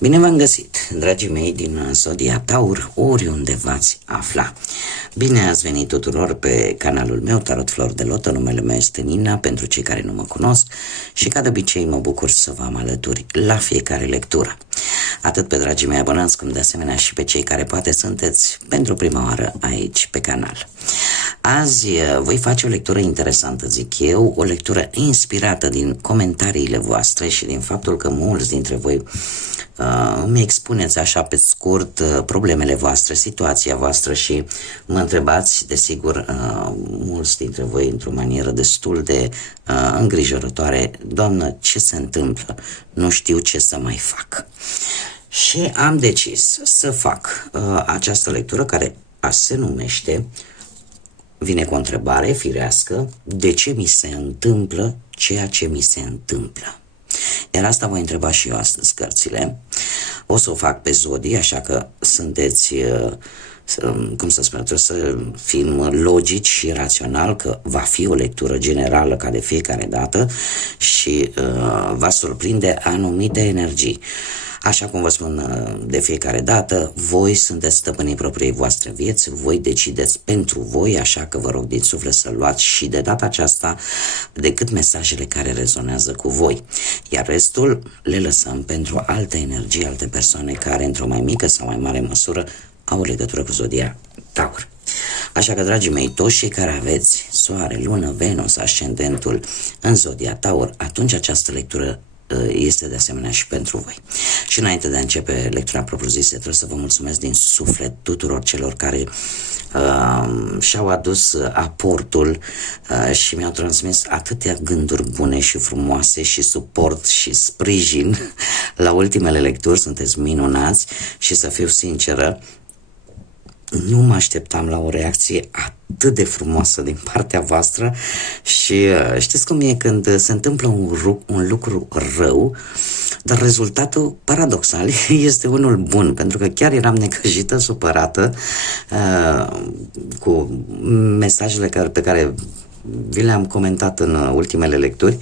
Bine v-am găsit, dragii mei din Zodia Taur, oriunde v-ați afla. Bine ați venit tuturor pe canalul meu, Tarot Flori de Lotă, numele meu este Nina, pentru cei care nu mă cunosc și ca de obicei mă bucur să vă am alături la fiecare lectură. Atât pe dragii mei abonați, cum de asemenea și pe cei care poate sunteți pentru prima oară aici pe canal. Azi voi face o lectură interesantă, zic eu, o lectură inspirată din comentariile voastre și din faptul că mulți dintre voi îmi expuneți așa pe scurt problemele voastre, situația voastră și mă întrebați, desigur, mulți dintre voi într-o manieră destul de îngrijorătoare: Doamnă, ce se întâmplă? Nu știu ce să mai fac. Și am decis să fac această lectură care se numește, vine cu o întrebare firească: de ce mi se întâmplă ceea ce mi se întâmplă? Iar asta voi întreba și eu astăzi, cărțile. O să o fac pe zodii, așa că sunteți, cum să spun, trebuie să fim logici și rațional că va fi o lectură generală ca de fiecare dată și va surprinde anumite energii. Așa cum vă spun de fiecare dată, voi sunteți stăpânii propriei voastre vieți, voi decideți pentru voi, așa că vă rog din suflet să luați și de data aceasta decât mesajele care rezonează cu voi. Iar restul le lăsăm pentru alte energii, alte persoane care într-o mai mică sau mai mare măsură au o legătură cu Zodia Taur. Așa că, dragii mei, toți cei care aveți Soare, Lună, Venus, ascendentul în Zodia Taur, atunci această lectură este de asemenea și pentru voi. Și înainte de a începe lectura propriu-zisă, trebuie să vă mulțumesc din suflet tuturor celor care și-au adus aportul și mi-au transmis atâtea gânduri bune și frumoase și suport și sprijin la ultimele lecturi. Sunteți minunați și, să fiu sinceră, nu mă așteptam la o reacție atât de frumoasă din partea voastră și știți cum e când se întâmplă un lucru rău, dar rezultatul paradoxal este unul bun, pentru că chiar eram necăjită, supărată cu mesajele pe care vi le-am comentat în ultimele lecturi.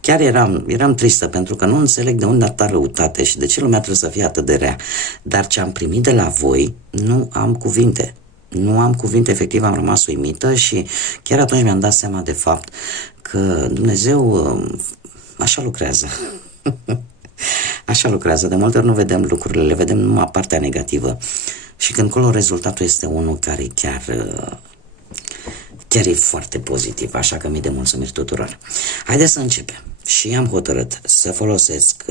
Chiar eram tristă pentru că nu înțeleg de unde atâta răutate și de ce lumea trebuie să fie atât de rea. Dar ce am primit de la voi, nu am cuvinte. Nu am cuvinte, efectiv am rămas uimită și chiar atunci mi-am dat seama de fapt că Dumnezeu așa lucrează. Așa lucrează. De multe ori nu vedem lucrurile, le vedem numai partea negativă. Și când acolo rezultatul este unul care chiar e foarte pozitiv, așa că mii de mulțumiri tuturor. Haideți să începem. Și am hotărât să folosesc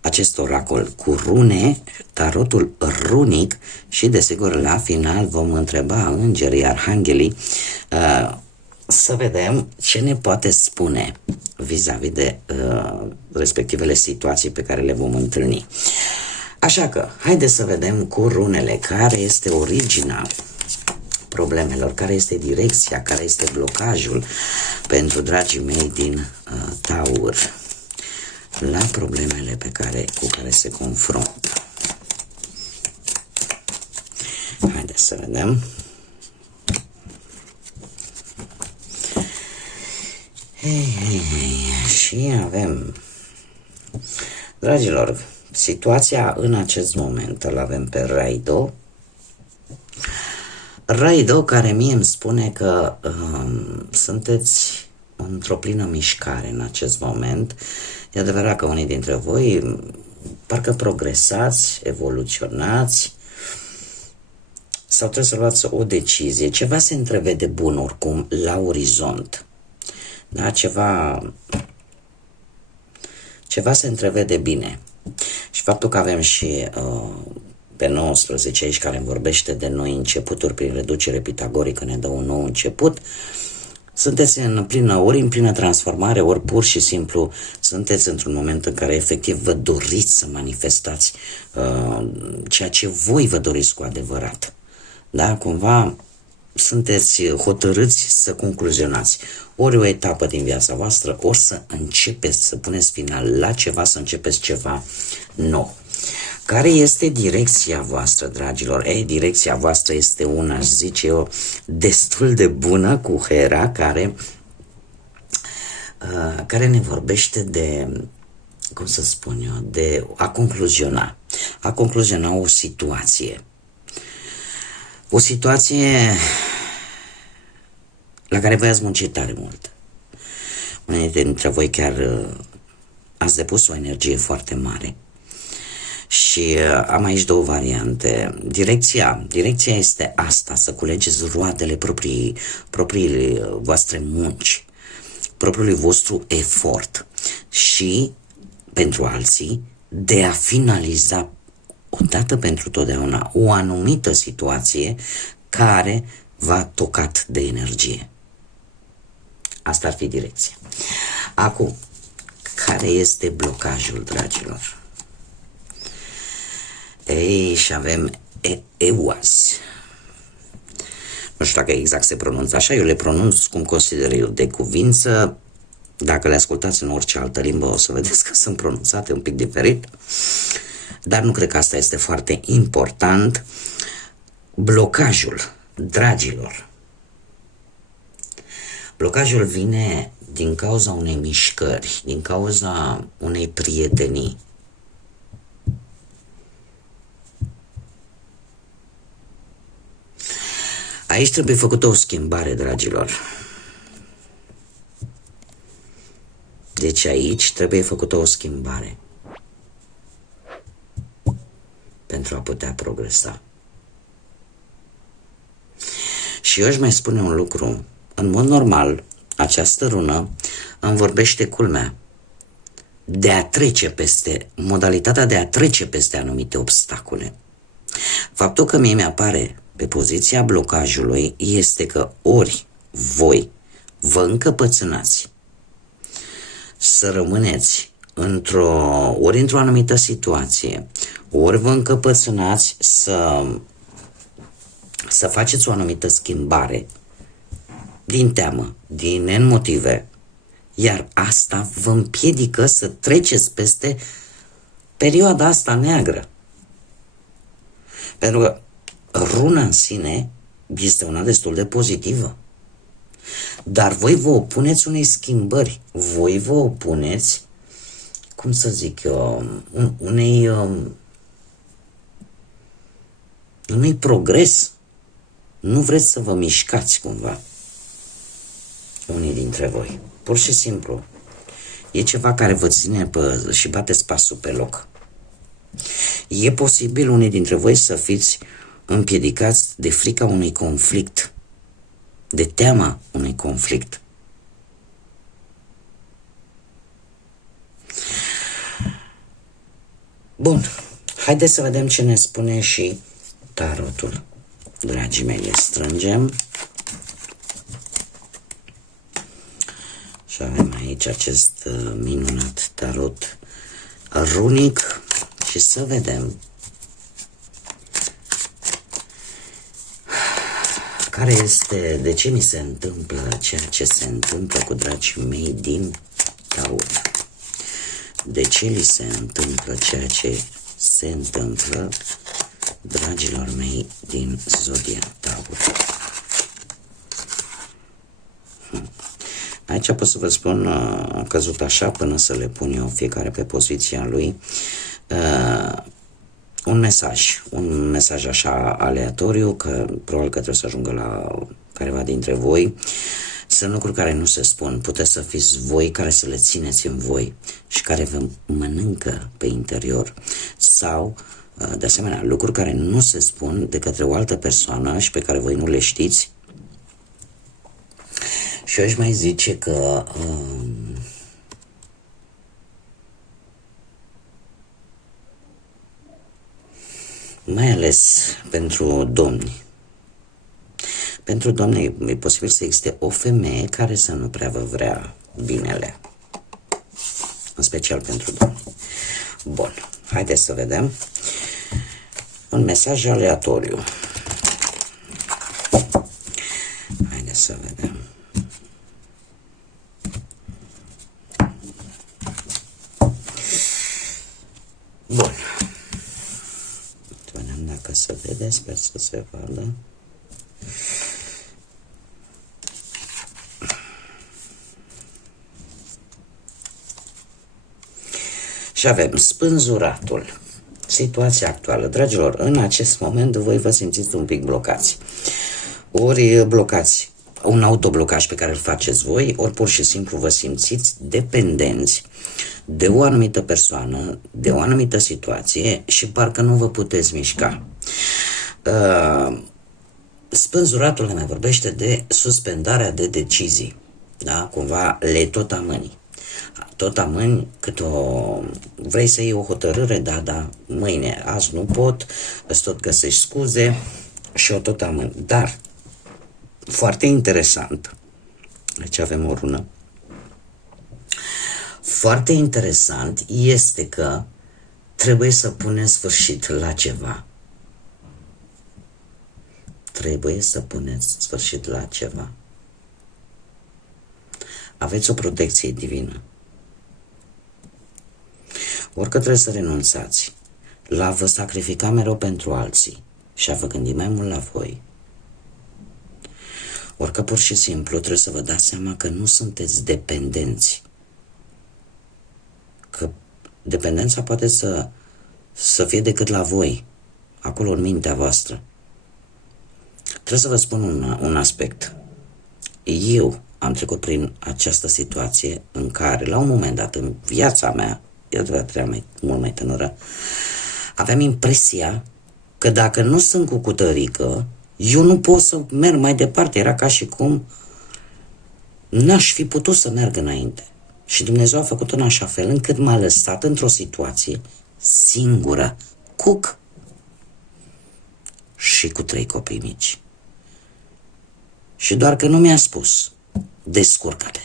acest oracol cu rune, tarotul runic, și desigur la final vom întreba îngerii, arhanghelii, să vedem ce ne poate spune vis-a-vis de respectivele situații pe care le vom întâlni. Așa că haideți să vedem cu runele care este originea problemelor, care este direcția, care este blocajul pentru dragii mei din Taur la problemele cu care se confruntă. Haideți să vedem. Și avem, dragilor, situația în acest moment îl avem pe Raido, care mie îmi spune că sunteți într-o plină mișcare în acest moment. E adevărat că unii dintre voi parcă progresați, evoluționați sau trebuie să luați o decizie. Ceva se întrevede bun oricum la orizont. Da? Ceva se întrevede bine. Și faptul că avem și pe 19 aici, care îmi vorbește de noi începuturi prin reducere pitagorică, ne dă un nou început. Sunteți ori în plină transformare, ori pur și simplu sunteți într-un moment în care efectiv vă doriți să manifestați ceea ce voi vă doriți cu adevărat. Da? Cumva sunteți hotărâți să concluzionați ori o etapă din viața voastră, ori să începeți, să puneți final la ceva, să începeți ceva nou. Care este direcția voastră, dragilor? Direcția voastră este una, aș zice eu, destul de bună, cu Hera, care ne vorbește de cum să spun eu, de a concluziona. A concluziona o situație. O situație la care voi ați muncit tare mult. Unii dintre voi chiar ați depus o energie foarte mare. Și am aici două variante. Direcția este asta, să culegeți roadele proprii voastre munci, propriului vostru efort și, pentru alții, de a finaliza odată pentru totdeauna o anumită situație care v-a tocat de energie. Asta ar fi direcția. Acum, care este blocajul, dragilor? Ei, și avem EUAS. Nu știu dacă exact se pronunță așa, eu le pronunț cum consider eu de cuvință. Dacă le ascultați în orice altă limbă o să vedeți că sunt pronunțate un pic diferit, dar nu cred că asta este foarte important. Blocajul, dragilor, blocajul vine din cauza unei mișcări, din cauza unei prietenii. Aici trebuie făcută o schimbare, dragilor. Deci aici trebuie făcută o schimbare pentru a putea progresa. Și eu aș mai spune un lucru. În mod normal, această rună îmi vorbește, culmea, de a trece peste, modalitatea de a trece peste anumite obstacole. Faptul că mie mi-apare pe poziția blocajului este că ori voi vă încăpățânați să rămâneți ori într-o anumită situație, ori vă încăpățânați să faceți o anumită schimbare din teamă, din N motive, iar asta vă împiedică să treceți peste perioada asta neagră. Pentru că runa în sine este una destul de pozitivă. Dar voi vă opuneți unei schimbări. Voi vă opuneți, cum să zic eu, unui progres. Nu vreți să vă mișcați cumva. Unii dintre voi. Pur și simplu. E ceva care vă ține și bateți pasul pe loc. E posibil unii dintre voi să fiți împiedicați de frica unui conflict, de teama unui conflict. Bun, haideți să vedem ce ne spune și tarotul. Dragii mei, le strângem. Și avem aici acest minunat tarot runic și să vedem care este, de ce mi se întâmplă ceea ce se întâmplă cu dragii mei din Taur. De ce li se întâmplă ceea ce se întâmplă dragilor mei din zodia Taur. Aici pot să vă spun, a căzut așa până să le pun eu fiecare pe poziția lui. Un mesaj așa aleatoriu, că probabil că trebuie să ajungă la careva dintre voi. Sunt lucruri care nu se spun, puteți să fiți voi care să le țineți în voi și care vă mănâncă pe interior, sau de asemenea lucruri care nu se spun de către o altă persoană și pe care voi nu le știți. Și eu aș mai zice că mai ales pentru domni. Pentru domni e posibil să existe o femeie care să nu prea vă vrea binele. În special pentru domni. Bun, haideți să vedem. Un mesaj aleatoriu. Haideți să vedem. Bun. Vedem dacă se vede, sper să se vadă. Și avem spânzuratul. Situația actuală. Dragilor, în acest moment voi vă simțiți un pic blocați. Ori blocați un autoblocaj pe care îl faceți voi, ori pur și simplu vă simțiți dependenți de o anumită persoană, de o anumită situație și parcă nu vă puteți mișca. Spânzuratul ne mai vorbește de suspendarea de decizii. Da? Cumva le tot amâni. Tot amâni cât vrei să iei o hotărâre, da, mâine, azi nu pot, îți tot găsești scuze și o tot amâni. Dar, foarte interesant, aici avem o rună, foarte interesant este că trebuie să punem sfârșit la ceva. Trebuie să puneți sfârșit la ceva. Aveți o protecție divină. Orică trebuie să renunțați la a vă sacrifica mereu pentru alții și a vă gândi mai mult la voi. Orică pur și simplu trebuie să vă dați seama că nu sunteți dependenți. Că dependența poate să fie decât la voi, acolo în mintea voastră. Trebuie să vă spun un aspect. Eu am trecut prin această situație în care, la un moment dat, în viața mea, eu trebuia mult mai tânără, aveam impresia că dacă nu sunt cu cutărică, eu nu pot să merg mai departe. Era ca și cum n-aș fi putut să merg înainte. Și Dumnezeu a făcut în așa fel încât m-a lăsat într-o situație singură, cuc, și cu 3 copii mici. Și doar că nu mi-a spus, descurcă-te.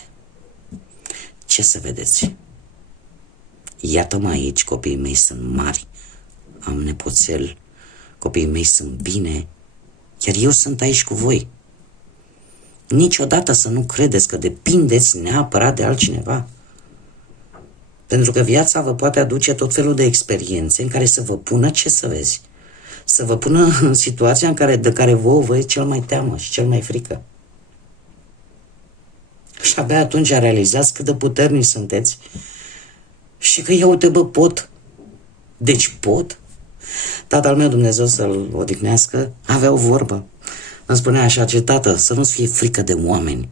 Ce să vedeți? Iată-mă aici, copiii mei sunt mari, am nepoțel, copiii mei sunt bine, iar eu sunt aici cu voi. Niciodată să nu credeți că depindeți neapărat de altcineva. Pentru că viața vă poate aduce tot felul de experiențe în care să vă pună, ce să vezi, să vă pună în situația de care vă e cel mai teamă și cel mai frică. Și abia atunci realizați cât de puternici sunteți și că ia uite bă, pot. Deci pot. Tatăl meu, Dumnezeu să-l odihnească, avea o vorbă. Îmi spunea așa, ce tată, să nu-ți fie frică de oameni.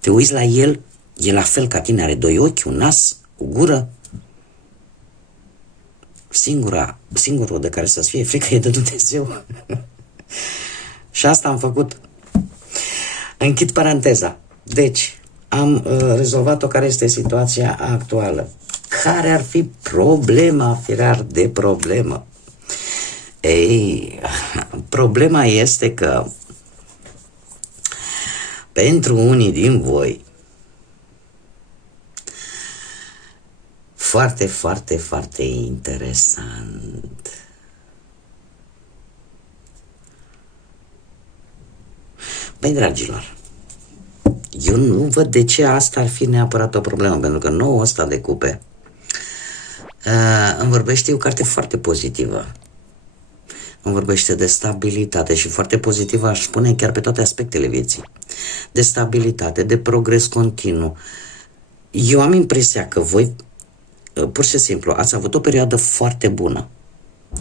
Te uiți la el, e la fel ca tine, are 2 ochi, un nas, o gură. Singurul de care să-ți fie frică e de Dumnezeu. Și asta am făcut. Închid paranteza. Deci, am rezolvat-o, care este situația actuală. Care ar fi problema, firar de problemă? Ei, problema este că pentru unii din voi, foarte, foarte, foarte interesant. Băi, dragilor, eu nu văd de ce asta ar fi neapărat o problemă, pentru că nouă ăsta de cupe îmi vorbește o carte foarte pozitivă. Îmi vorbește de stabilitate și foarte pozitivă, aș spune chiar pe toate aspectele vieții. De stabilitate, de progres continuu. Eu am impresia că voi, pur și simplu, ați avut o perioadă foarte bună,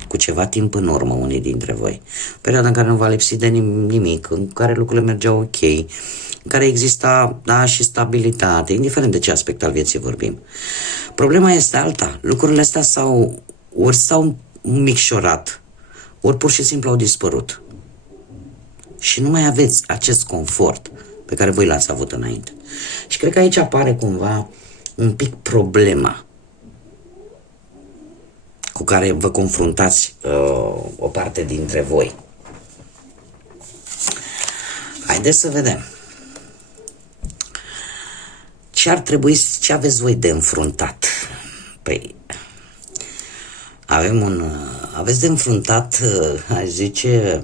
cu ceva timp în urmă, unii dintre voi. Perioada în care nu v-a lipsit de nimic, în care lucrurile mergeau ok, în care exista, da, și stabilitate, indiferent de ce aspect al vieții vorbim. Problema este alta. Lucrurile astea s-au micșorat, ori pur și simplu au dispărut. Și nu mai aveți acest confort pe care voi l-ați avut înainte. Și cred că aici apare cumva un pic problema cu care vă confruntați o parte dintre voi. Haideți să vedem. Ce aveți voi de înfruntat? Păi, aveți de înfruntat, aș zice,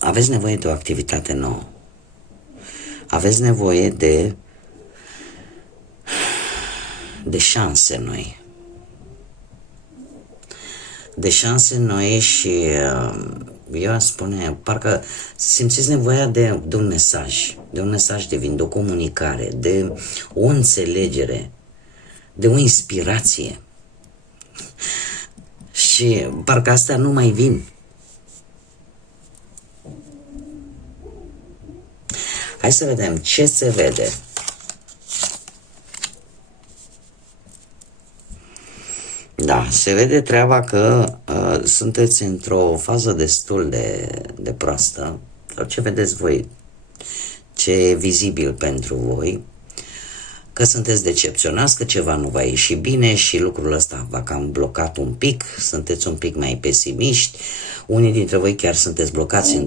aveți nevoie de o activitate nouă. Aveți nevoie de șanse noi. De șanse noi și eu aș spune, parcă simțiți nevoia de un mesaj divin, de o comunicare, de o înțelegere, de o inspirație. Și parcă astea nu mai vin. Hai să vedem ce se vede. Da, se vede treaba că sunteți într-o fază destul de proastă, sau ce vedeți voi, ce e vizibil pentru voi, că sunteți decepționați, că ceva nu va ieși bine și lucrul ăsta v-a cam blocat un pic, sunteți un pic mai pesimiști, unii dintre voi chiar sunteți blocați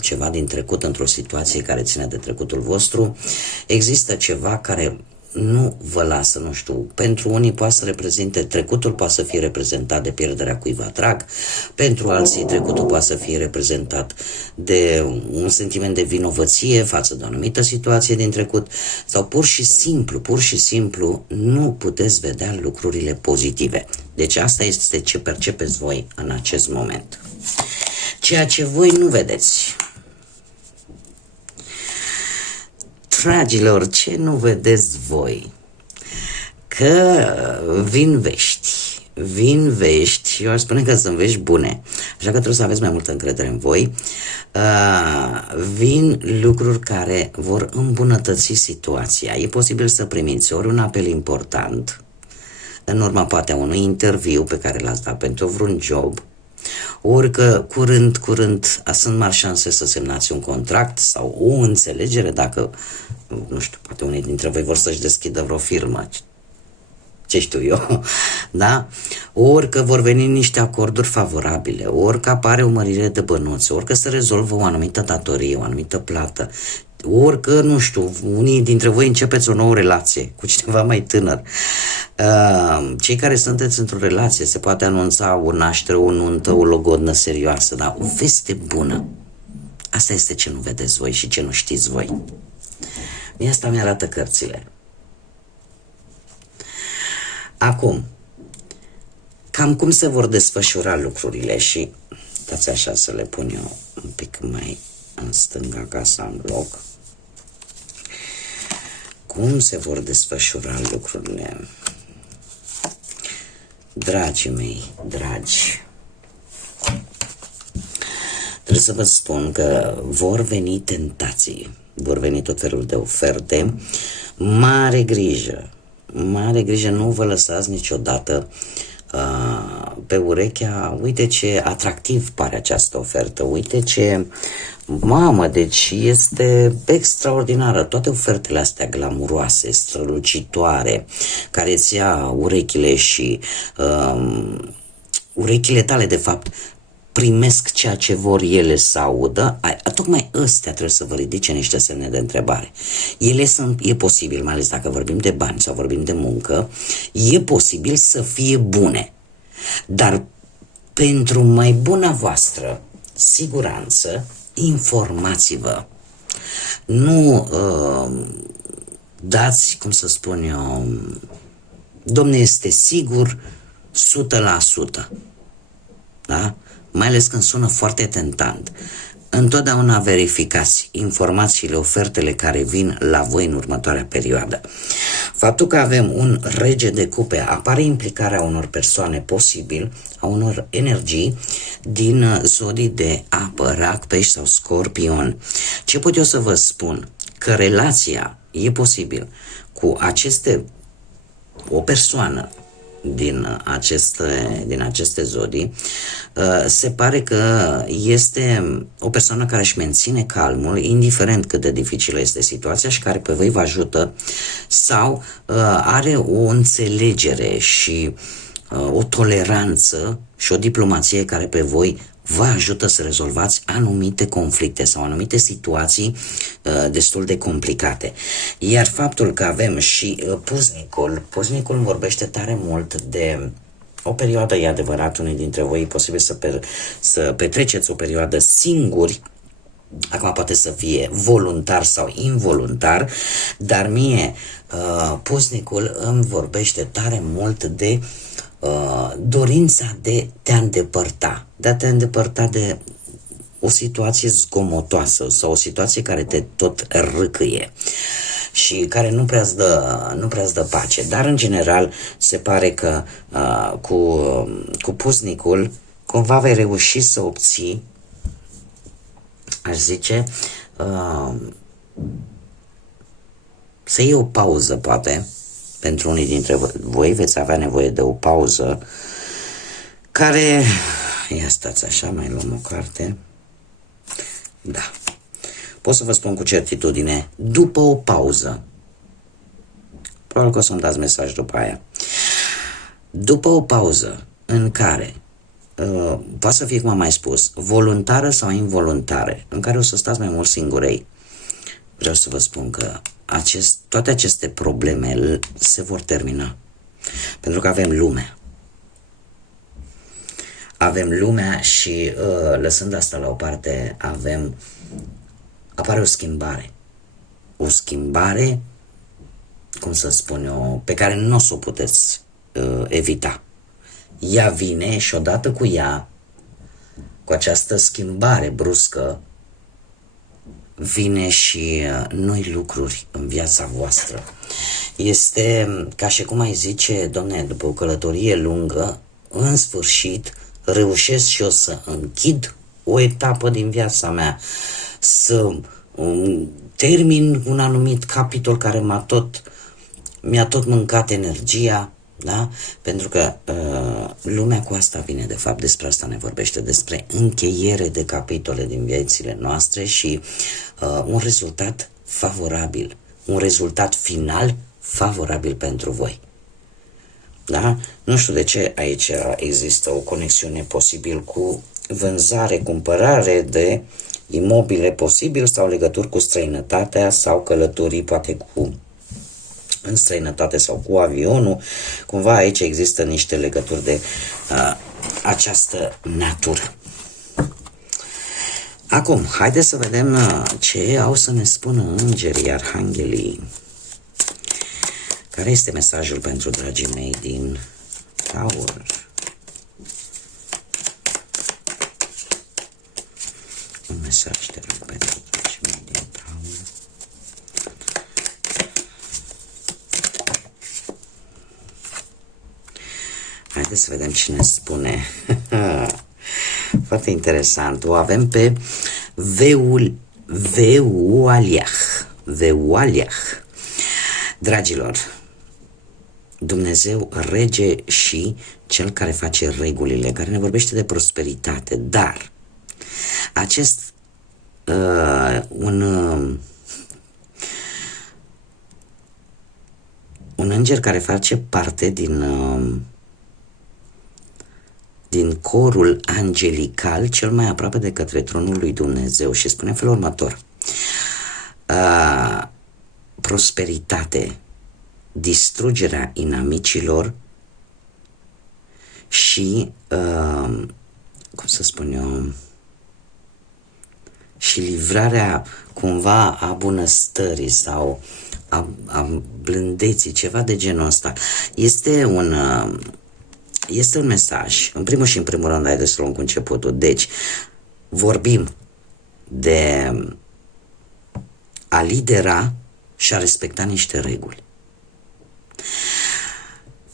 ceva din trecut, într-o situație care ține de trecutul vostru, există ceva care nu vă lasă, nu știu, pentru unii poate să reprezinte, trecutul poate să fie reprezentat de pierderea cuiva drag, pentru alții trecutul poate să fie reprezentat de un sentiment de vinovăție față de o anumită situație din trecut, sau pur și simplu nu puteți vedea lucrurile pozitive. Deci asta este ce percepeți voi în acest moment. Ceea ce voi nu vedeți. Dragilor, ce nu vedeți voi? Că vin vești, eu aș spune că sunt vești bune, așa că trebuie să aveți mai multă încredere în voi. Vin lucruri care vor îmbunătăți situația. E posibil să primiți ori un apel important, în urma poate unui interviu pe care l-ați dat pentru vreun job, ori că curând sunt mari șanse să semnați un contract sau o înțelegere, dacă, nu știu, poate unii dintre voi vor să-și deschidă vreo firmă, ce știu eu, da? Ori că vor veni niște acorduri favorabile, ori că apare o mărire de bănuți, ori că se rezolvă o anumită datorie, o anumită plată, ori că, nu știu, unii dintre voi începeți o nouă relație cu cineva mai tânăr. Cei care sunteți într-o relație, se poate anunța o naștere, o nuntă, o logodnă serioasă, dar o veste bună. Asta este ce nu vedeți voi și ce nu știți voi. Mie asta mi-arată cărțile. Acum, cam cum se vor desfășura lucrurile și dați așa să le pun eu un pic mai în stânga ca să am loc. Cum se vor desfășura lucrurile? Dragii mei, dragi, trebuie să vă spun că vor veni tentații, vor veni tot felul de oferte. Mare grijă, nu vă lăsați niciodată pe urechea, uite ce atractiv pare această ofertă, uite ce, mamă, deci este extraordinară, toate ofertele astea glamuroase, strălucitoare, care îți ia urechile și urechile tale, de fapt, primesc ceea ce vor ele să audă, tocmai ăstea trebuie să vă ridice niște semne de întrebare. Ele sunt, e posibil, mai ales dacă vorbim de bani sau vorbim de muncă, e posibil să fie bune, dar pentru mai buna voastră siguranță, informați-vă. Nu dați, cum să spun eu, domne, este sigur 100%. Da? Mai ales când sună foarte tentant. Întotdeauna verificați informațiile, ofertele care vin la voi în următoarea perioadă. Faptul că avem un rege de cupe, apare implicarea unor persoane posibil, a unor energii din zodii de apă, rac, pești sau scorpion. Ce pot eu să vă spun? Că relația e posibil cu o persoană din aceste zodii, se pare că este o persoană care își menține calmul, indiferent cât de dificilă este situația, și care pe voi vă ajută sau are o înțelegere și o toleranță și o diplomație care pe voi vă ajută să rezolvați anumite conflicte sau anumite situații destul de complicate. Iar faptul că avem și Puznicul vorbește tare mult de o perioadă, e adevărat, unii dintre voi e posibil să petreceți o perioadă singuri, acum poate să fie voluntar sau involuntar, dar mie Puznicul îmi vorbește tare mult de dorința de te îndepărta, de a te îndepărta de o situație zgomotoasă sau o situație care te tot râcâie și care nu prea îți dă pace. Dar, în general, se pare că cu pusnicul cumva vei reuși să obții, aș zice, să iei o pauză, poate. Pentru unii dintre voi veți avea nevoie de o pauză care... Ia stați așa, mai luăm o carte. Da. Pot să vă spun cu certitudine, după o pauză, probabil că o să-mi dați mesaj după aia, după o pauză în care, poate să fie cum am mai spus, voluntară sau involuntară, în care o să stați mai mult singurei, vreau să vă spun că toate aceste probleme se vor termina. Pentru că avem lumea. Avem lumea și lăsând asta la o parte, apare o schimbare. O schimbare, cum să spun eu, pe care nu o să o puteți evita. Ea vine și odată cu ea, cu această schimbare bruscă, vine și noi lucruri în viața voastră. Este ca și cum ai zice, Doamne, după o călătorie lungă, în sfârșit reușesc și eu să închid o etapă din viața mea, să termin un anumit capitol care mi-a tot mâncat energia, da? Pentru că lumea cu asta vine, de fapt, despre asta ne vorbește, despre încheiere de capitole din viețile noastre și un rezultat favorabil, un rezultat final favorabil pentru voi. Da? Nu știu de ce aici există o conexiune posibil cu vânzare, cumpărare de imobile posibil sau legături cu străinătatea sau călătorii poate în străinătate sau cu avionul. Cumva aici există niște legături de această natură. Acum, haideți să vedem ce au să ne spună îngerii, arhanghelii. Care este mesajul pentru dragii mei din Taur? Un mesaj de rog pentru dragii mei din Taur. Haideți să vedem ce ne spune. Foarte interesant. O avem pe Veualiah. Dragilor, Dumnezeu, rege și cel care face regulile, care ne vorbește de prosperitate, dar acest un înger care face parte din corul angelical cel mai aproape de către tronul lui Dumnezeu și spune în felul următor: prosperitate, distrugerea inamicilor și, cum să spun eu, și livrarea cumva a bunăstării sau a blândeții, ceva de genul ăsta. Este un mesaj, în primul și în primul rând, haideți să luăm cu începutul. Deci, vorbim de a lidera și a respecta niște reguli.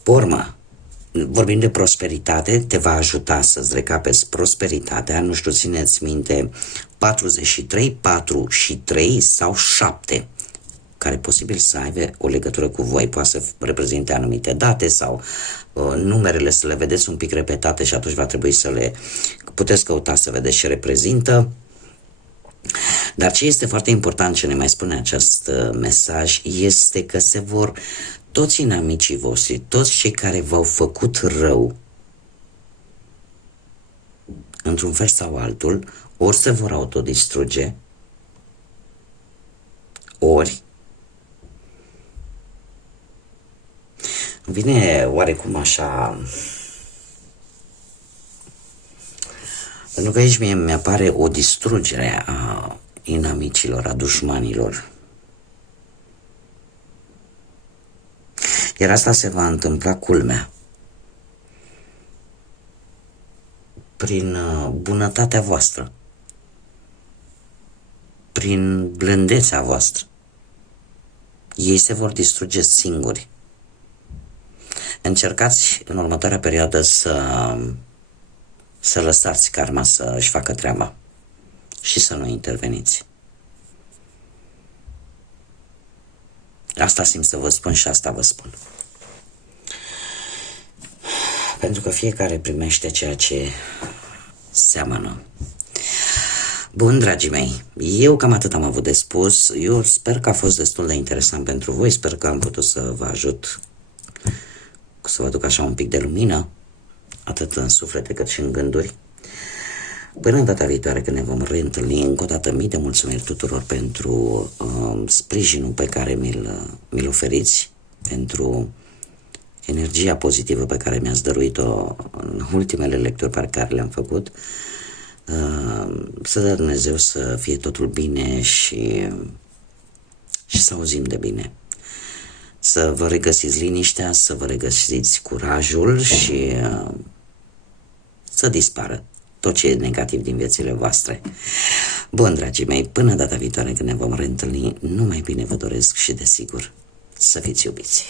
Pe urmă, vorbim de prosperitate, te va ajuta să-ți recapezi prosperitatea, nu știu, țineți minte, 43, 4 și 3 sau 7, care posibil să aibă o legătură cu voi, poate să reprezinte anumite date sau numerele să le vedeți un pic repetate și atunci va trebui să le puteți căuta să vedeți ce reprezintă. Dar ce este foarte important, ce ne mai spune acest mesaj, este că toți inamicii voștri, toți cei care v-au făcut rău, într-un fel sau altul, ori se vor autodistruge, ori vine oarecum așa, pentru că aici mi-apare o distrugere a inamicilor, a dușmanilor. Iar asta se va întâmpla, culmea, prin bunătatea voastră, prin blândețea voastră. Ei se vor distruge singuri. Încercați în următoarea perioadă să lăsați karma să-și facă treaba și să nu interveniți. Asta simt să vă spun și asta vă spun. Pentru că fiecare primește ceea ce seamănă. Bun, dragii mei, eu cam atât am avut de spus. Eu sper că a fost destul de interesant pentru voi. Sper că am putut să vă ajut, să vă duc așa un pic de lumină, atât în suflete cât și în gânduri. Până în data viitoare când ne vom reîntâlni, încă o dată mii de mulțumiri tuturor pentru sprijinul pe care mi-l oferiți, pentru energia pozitivă pe care mi-ați dăruit-o în ultimele lecturi pe care le-am făcut. Să dea Dumnezeu să fie totul bine și să auzim de bine. Să vă regăsiți liniștea, să vă regăsiți curajul și să dispară tot ce e negativ din viețile voastre. Bun, dragii mei, până data viitoare când ne vom reîntâlni, numai bine vă doresc și desigur să fiți iubiți.